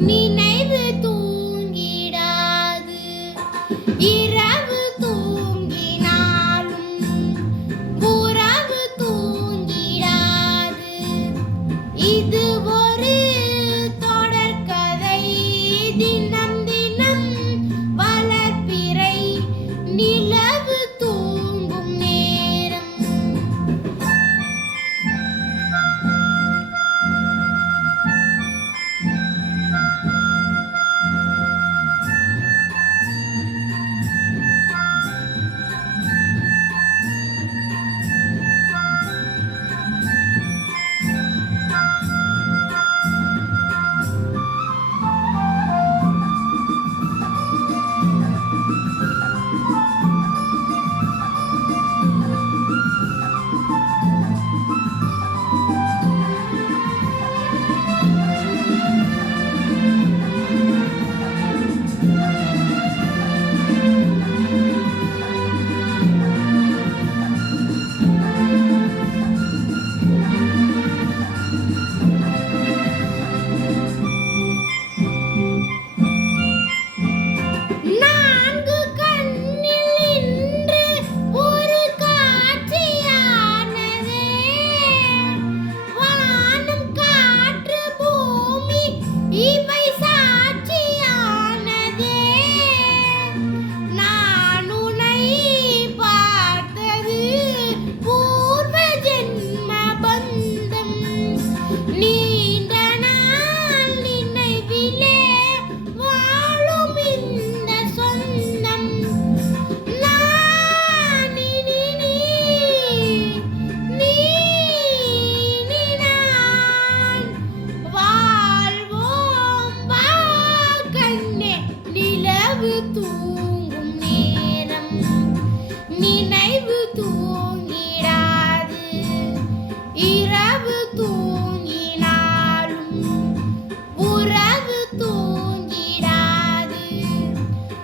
Nina.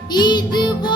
і дива.